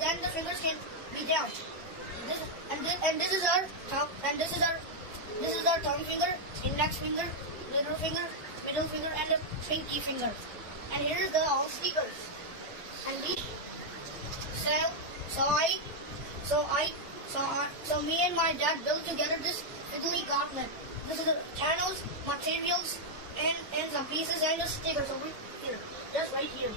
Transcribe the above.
then the fingers can be dealt. This is our thumb, and this is our thumb finger, index finger, middle finger, and the pinky finger. And here is the all stickers. And we so me and my dad built together this fiddly gauntlet. This is the channels, materials, and some pieces and the stickers over here, just right here.